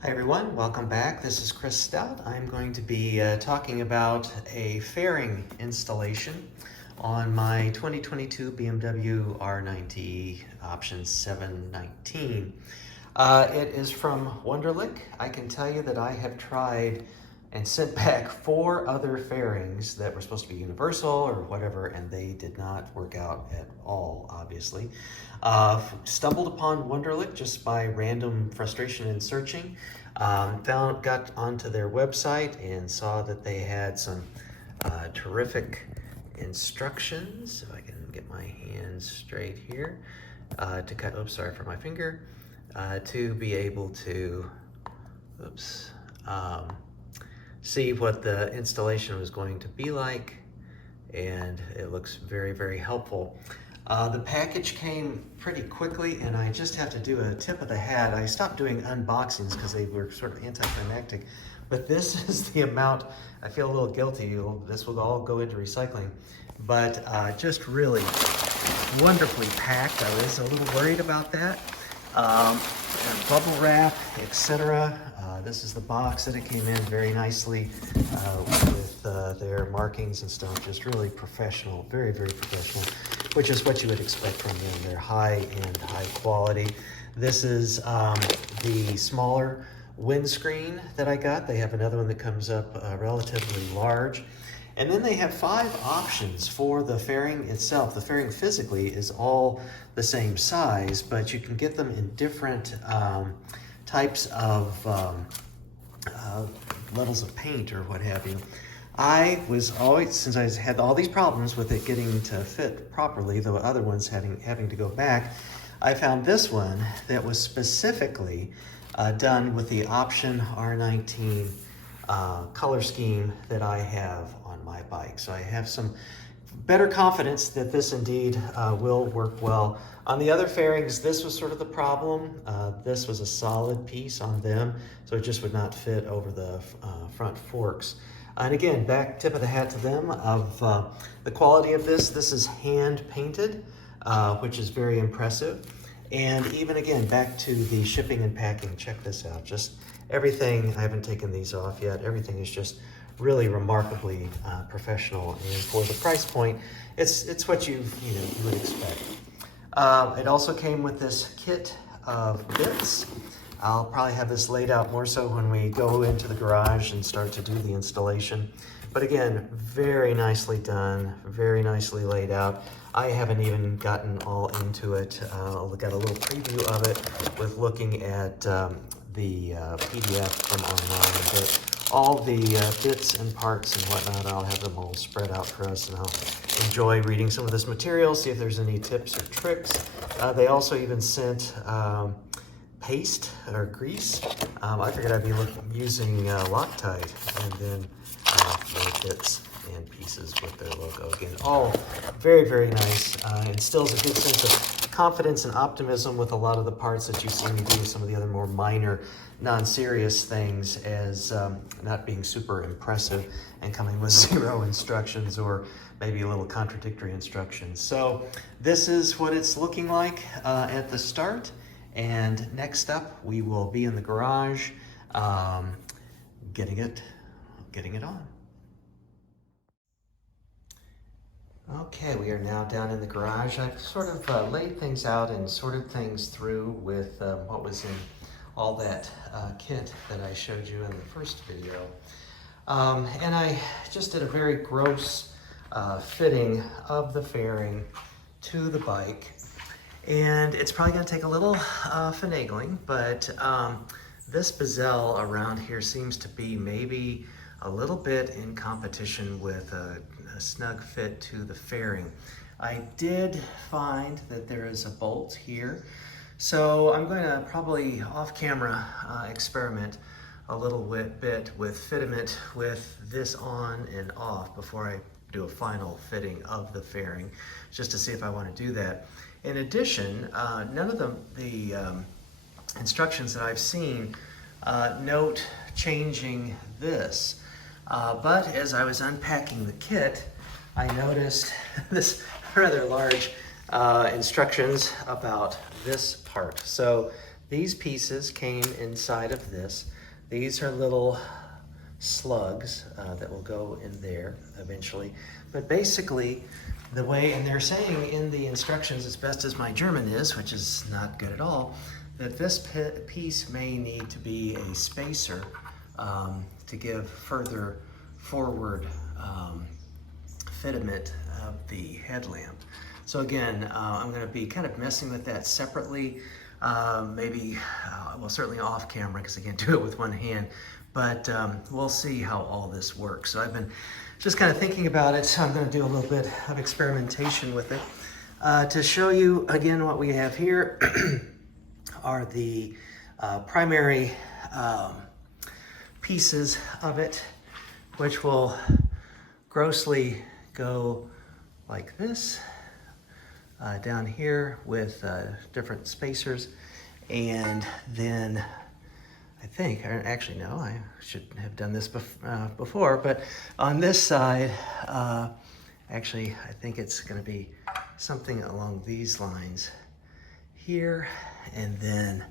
Hi everyone, welcome back. This is Chris Stout. I'm going to be talking about a fairing installation on my 2022 BMW R90 option 719. It is from Wunderlich. I can tell you that I have tried and sent back 4 other fairings that were supposed to be universal or whatever, and they did not work out at all, obviously. Stumbled upon Wunderlich just by random frustration in searching. Got onto their website and saw that they had some terrific instructions. If I can get my hands straight here to cut, oops, sorry for my finger, to be able to, oops, see what the installation was going to be like, and it looks very, very helpful. The package came pretty quickly, and I just have to do a tip of the hat. I stopped doing unboxings because they were sort of anticlimactic, but this is the amount. I feel a little guilty. This will all go into recycling, but just really wonderfully packed. I was a little worried about that. Bubble wrap, etc. This is the box that it came in, very nicely with their markings and stuff. Just really professional, very, very professional, which is what you would expect from them. They're high-end, high quality. This is the smaller windscreen that I got. They have another one that comes up relatively large. And then they have 5 options for the fairing itself. The fairing physically is all the same size, but you can get them in different types of levels of paint or what have you. I was always, since I had all these problems with it getting to fit properly, the other ones having to go back, I found this one that was specifically done with the option R19 color scheme that I have on my bike. So I have some better confidence that this indeed will work well. On the other fairings, this was sort of the problem. This was a solid piece on them, so it just would not fit over the front forks. And again, back tip of the hat to them of the quality of this. This is hand painted, which is very impressive. And even again, back to the shipping and packing, check this out. Just everything, I haven't taken these off yet, everything is just really remarkably professional. And for the price point, it's what you would expect. It also came with this kit of bits. I'll probably have this laid out more so when we go into the garage and start to do the installation. But again, very nicely done, very nicely laid out. I haven't even gotten all into it. Got a little preview of it with looking at the PDF from online. But all the bits and parts and whatnot, I'll have them all spread out for us, and I'll enjoy reading some of this material, see if there's any tips or tricks. They also even sent paste or grease. I figured I'd be using Loctite, and then little bits and pieces with their logo. Again, all very, very nice. Instills a good sense of confidence and optimism with a lot of the parts that you see me do some of the other more minor, non-serious things as not being super impressive and coming with 0 instructions or maybe a little contradictory instructions. So this is what it's looking like at the start. And next up, we will be in the garage getting it on. Okay, we are now down in the garage. I've sort of laid things out and sorted things through with what was in all that kit that I showed you in the first video. And I just did a very gross fitting of the fairing to the bike. And it's probably gonna take a little finagling, but this bezel around here seems to be maybe a little bit in competition with a snug fit to the fairing. I did find that there is a bolt here, so I'm going to probably off-camera experiment a little bit with fitment with this on and off before I do a final fitting of the fairing, just to see if I want to do that. In addition, none of the instructions that I've seen note changing this. But as I was unpacking the kit, I noticed this rather large instructions about this part. So these pieces came inside of this. These are little slugs that will go in there eventually. But basically, the way, and they're saying in the instructions, as best as my German is, which is not good at all, that this piece may need to be a spacer to give further forward fitment of the headlamp. So again, I'm going to be kind of messing with that separately, maybe, well, certainly off camera, because I can't do it with one hand, but we'll see how all this works. So I've been just kind of thinking about it, so I'm going to do a little bit of experimentation with it. To show you again what we have here are the primary pieces of it, which will grossly go like this, down here with different spacers. And then I think, actually no, I should have done this before, but on this side, actually I think it's going to be something along these lines here, and then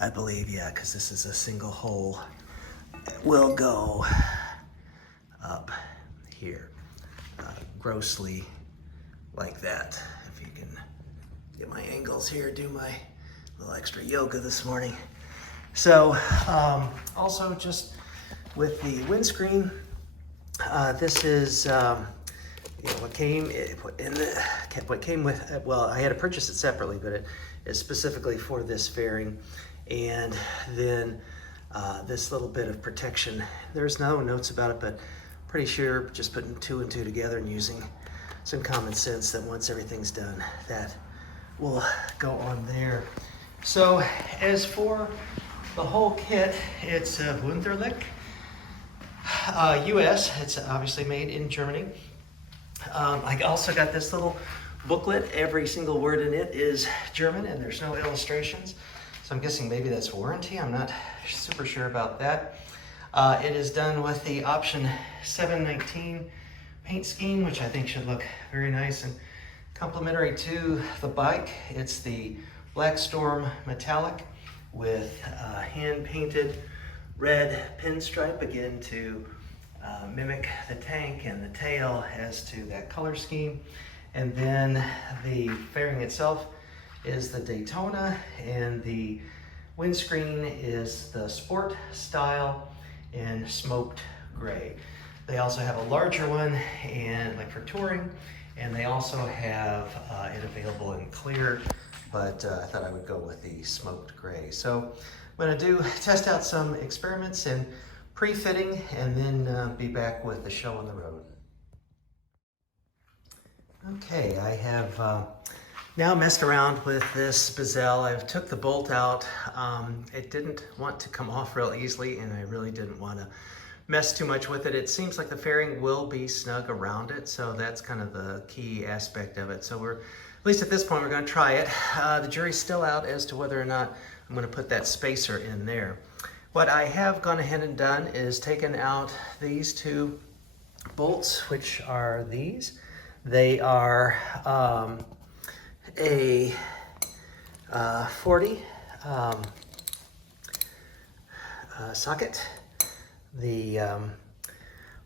I believe, yeah, because this is a single hole, it will go up here, grossly like that. If you can get my angles here, do my little extra yoga this morning. So also just with the windscreen, this is what came with, well, I had to purchase it separately, but it is specifically for this fairing. And then this little bit of protection. There's no notes about it, but pretty sure just putting 2 and 2 together and using some common sense that once everything's done, that will go on there. So as for the whole kit, it's Wunderlich, US. It's obviously made in Germany. I also got this little booklet. Every single word in it is German, and there's no illustrations. So I'm guessing maybe that's warranty. I'm not super sure about that. It is done with the option 719 paint scheme, which I think should look very nice and complementary to the bike. It's the Black Storm Metallic with hand-painted red pinstripe, again to mimic the tank and the tail as to that color scheme. And then the fairing itself is the Daytona, and the windscreen is the Sport style in smoked gray. They also have a larger one, and like for touring, and they also have it available in clear, but I thought I would go with the smoked gray. So I'm going to test out some experiments and pre-fitting, and then be back with the show on the road. Okay, I have now messed around with this bezel. I've took the bolt out. It didn't want to come off real easily, and I really didn't want to mess too much with it. It seems like the fairing will be snug around it, so that's kind of the key aspect of it. So we're, at least at this point, we're going to try it. The jury's still out as to whether or not I'm going to put that spacer in there. What I have gone ahead and done is taken out these 2 bolts, which are these. They are a 40 socket. The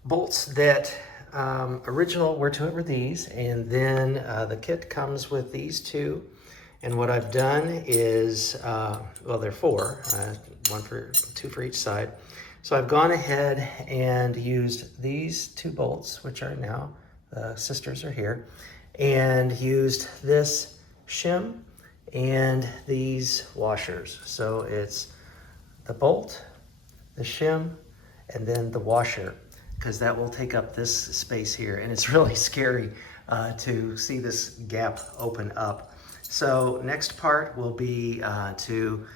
bolts that original were these, and then the kit comes with these 2. And what I've done is, well, they're 4, 2 for each side. So I've gone ahead and used these 2 bolts, which are now, the sisters are here, and used this shim and these washers. So it's the bolt, the shim, and then the washer, because that will take up this space here. And it's really scary to see this gap open up. So next part will be to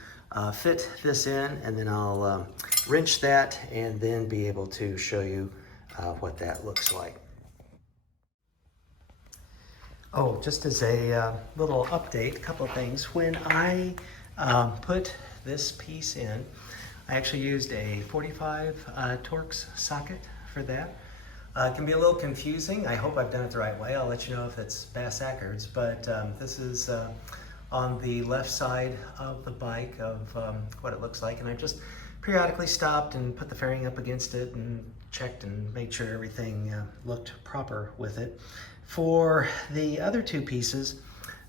fit this in, and then I'll wrench that and then be able to show you what that looks like. Oh, just as a little update, a couple of things. When I put this piece in, I actually used a 45 Torx socket for that. It can be a little confusing. I hope I've done it the right way. I'll let you know if it's bass backwards, but this is on the left side of the bike of what it looks like, and I just periodically stopped and put the fairing up against it and checked and made sure everything looked proper with it. For the other two pieces,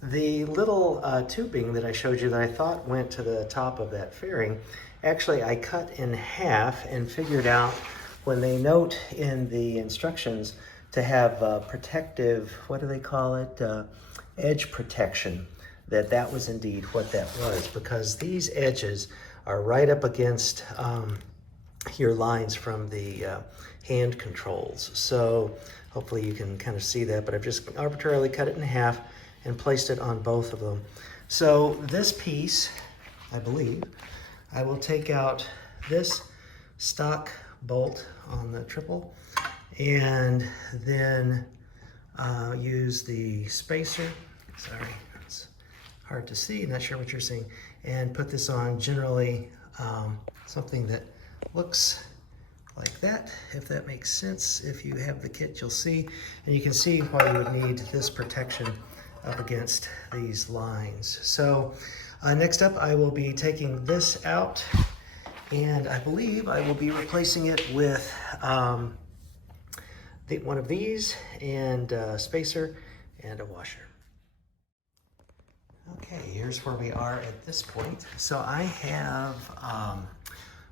the little tubing that I showed you that I thought went to the top of that fairing, actually I cut in half and figured out when they note in the instructions to have protective, what do they call it, edge protection, that was indeed what that was, because these edges are right up against your lines from the hand controls. So hopefully you can kind of see that, but I've just arbitrarily cut it in half and placed it on both of them. So this piece, I believe, I will take out this stock bolt on the triple and then use the spacer, sorry, it's hard to see, not sure what you're seeing, and put this on generally something that looks like that, if that makes sense. If you have the kit, you'll see, and you can see why you would need this protection up against these lines. So next up, I will be taking this out, and I believe I will be replacing it with one of these and a spacer and a washer. Okay, here's where we are at this point. So I have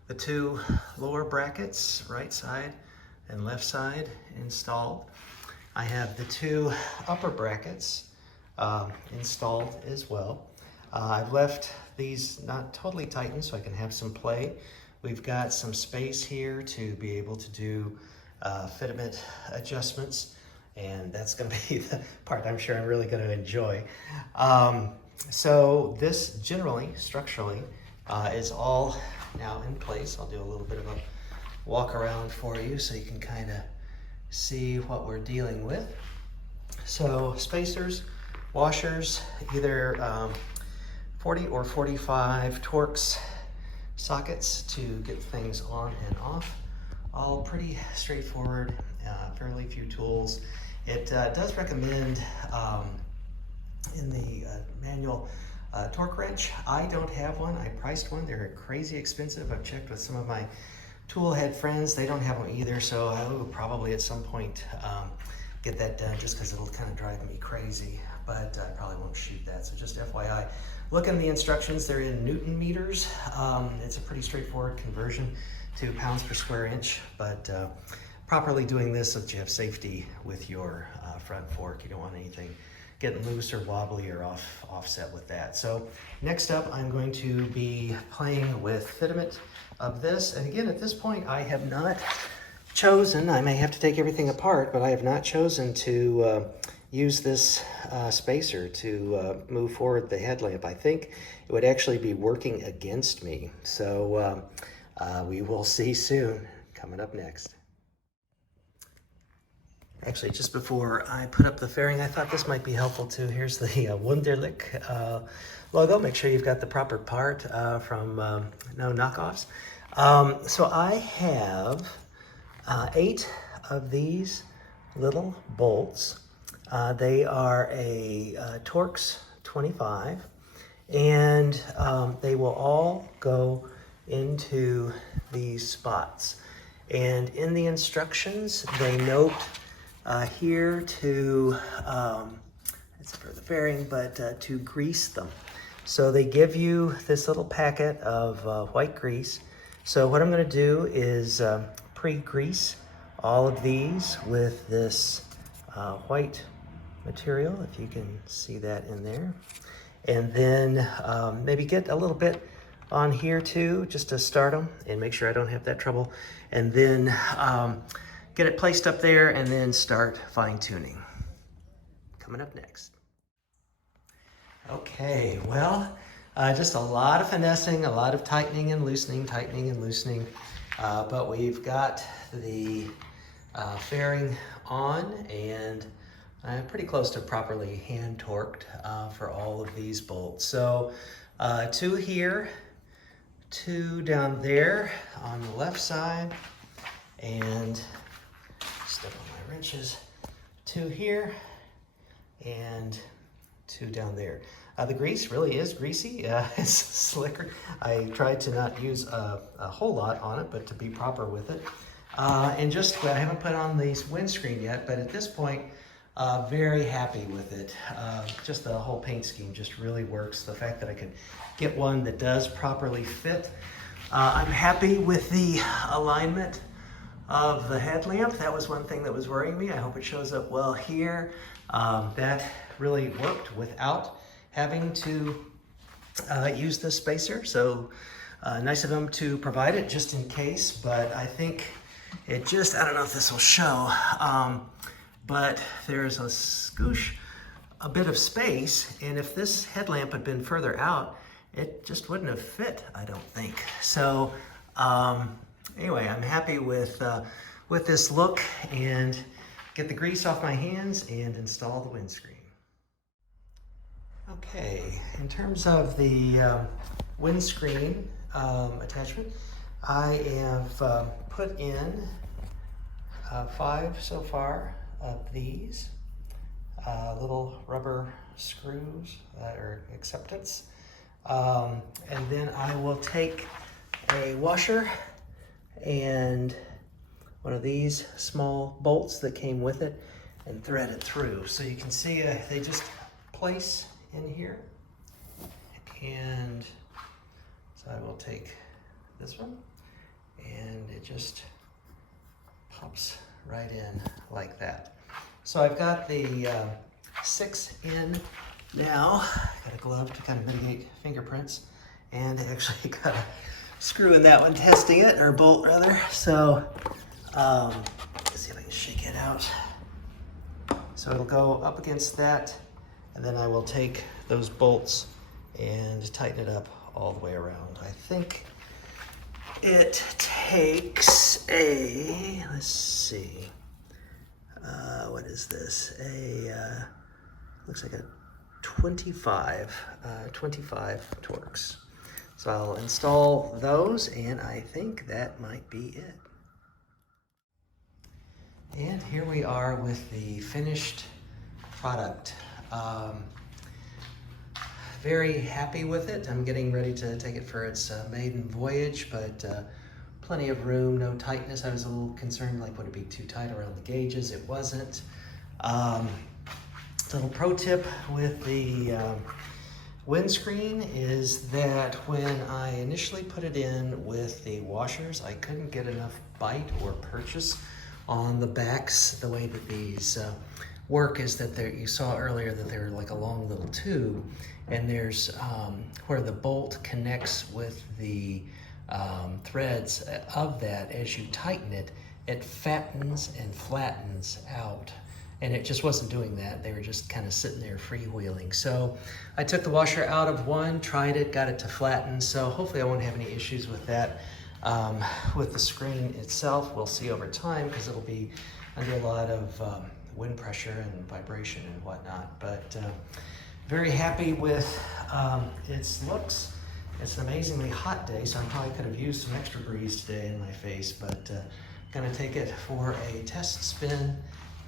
the two lower brackets, right side and left side, installed. I have the two upper brackets installed as well. I've left these not totally tightened so I can have some play. We've got some space here to be able to do fitment adjustments, and that's going to be the part I'm sure I'm really going to enjoy. So this generally, structurally, is all now in place. I'll do a little bit of a walk around for you so you can kind of see what we're dealing with. So spacers, washers, either 40 or 45 Torx sockets to get things on and off. All pretty straightforward, fairly few tools. It does recommend in the manual torque wrench. I don't have one. I priced one. They're crazy expensive. I've checked with some of my tool head friends. They don't have one either, so I will probably at some point get that done just because it'll kind of drive me crazy, but I probably won't shoot that. So just FYI, look in the instructions. They're in Newton meters. It's a pretty straightforward conversion to pounds per square inch, but properly doing this so that you have safety with your front fork. You don't want anything getting loose or wobbly or offset with that. So next up, I'm going to be playing with fitment of this. And again, at this point, I have not chosen, I may have to take everything apart, but I have not chosen to use this spacer to move forward the headlamp. I think it would actually be working against me. So we will see soon. Coming up next. Actually, just before I put up the fairing, I thought this might be helpful too. Here's the Wunderlich logo. Make sure you've got the proper part from no knockoffs. So I have 8 of these little bolts. They are a Torx 25, and they will all go into these spots. And in the instructions, they note here to, it's for the fairing, but to grease them. So they give you this little packet of white grease. So what I'm going to do is pre-grease all of these with this white material, if you can see that in there. And then maybe get a little bit on here too, just to start them and make sure I don't have that trouble. And then get it placed up there and then start fine tuning. Coming up next. Okay, well, just a lot of finessing, a lot of tightening and loosening, but we've got the fairing on, and I'm pretty close to properly hand torqued for all of these bolts. So 2 here, 2 down there on the left side, and step on my wrenches, 2 here and 2 down there. The grease really is greasy. It's slicker. I tried to not use a whole lot on it, but to be proper with it. And just, well, I haven't put on these windscreen yet, but at this point, very happy with it. Just the whole paint scheme just really works. The fact that I could get one that does properly fit. I'm happy with the alignment of the headlamp. That was one thing that was worrying me. I hope it shows up well here. That really worked without having to use the spacer. So nice of them to provide it just in case, but I think it just, I don't know if this will show, but there's a scoosh, a bit of space, and if this headlamp had been further out, it just wouldn't have fit, I don't think. So anyway, I'm happy with this look, and get the grease off my hands and install the windscreen. Okay, in terms of the windscreen attachment, I have put in 5 so far of these little rubber screws that are acceptance. And then I will take a washer and one of these small bolts that came with it and thread it through. So you can see they just place in here. And so I will take this one and it just pops right in like that. So I've got the 6 in now. Got a glove to kind of mitigate fingerprints, and I actually got a screw in that one testing it, or bolt rather. So let's see if I can shake it out. So it'll go up against that, and then I will take those bolts and tighten it up all the way around. I think it takes a, let's see, what is this? Looks like a 25 Torx. So I'll install those, and I think that might be it. And here we are with the finished product. Very happy with it. I'm getting ready to take it for its maiden voyage, but plenty of room, no tightness. I was a little concerned, like, would it be too tight around the gauges? It wasn't. Little pro tip with the windscreen is that when I initially put it in with the washers, I couldn't get enough bite or purchase on the backs. The way that these work is that you saw earlier that they're like a long little tube, and there's where the bolt connects with the threads of that. As you tighten it, it fattens and flattens out. And it just wasn't doing that. They were just kind of sitting there freewheeling. So I took the washer out of one, tried it, got it to flatten. So hopefully I won't have any issues with that. With the screen itself, we'll see over time, because it'll be under a lot of wind pressure and vibration and whatnot. But very happy with its looks. It's an amazingly hot day, so I probably could have used some extra breeze today in my face, but gonna take it for a test spin.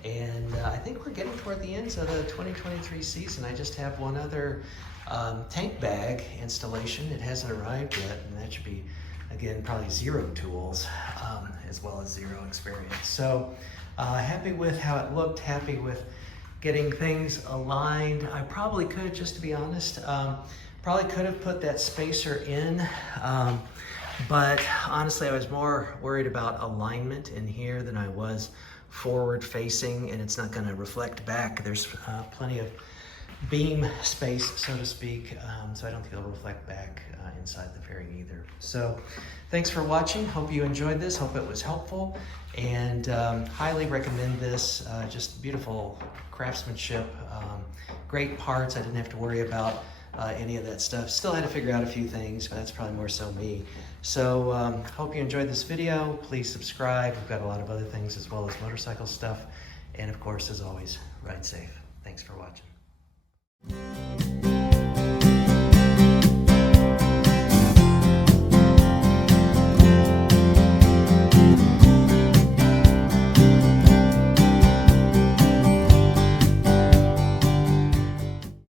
And I think we're getting toward the ends of the 2023 season. I just have one other tank bag installation. It hasn't arrived yet, and that should be, again, probably 0 tools, as well as 0 experience. So happy with how it looked, happy with getting things aligned. I probably could, just to be honest, probably could have put that spacer in, but honestly, I was more worried about alignment in here than I was forward facing, and it's not going to reflect back. There's plenty of beam space, so to speak, so I don't think it'll reflect back inside the fairing either. So thanks for watching. Hope you enjoyed this. Hope it was helpful, and highly recommend this. Just beautiful craftsmanship, great parts. I didn't have to worry about any of that stuff. Still had to figure out a few things, but that's probably more so me. So hope you enjoyed this video. Please subscribe. We've got a lot of other things as well as motorcycle stuff. And of course, as always, ride safe. Thanks for watching.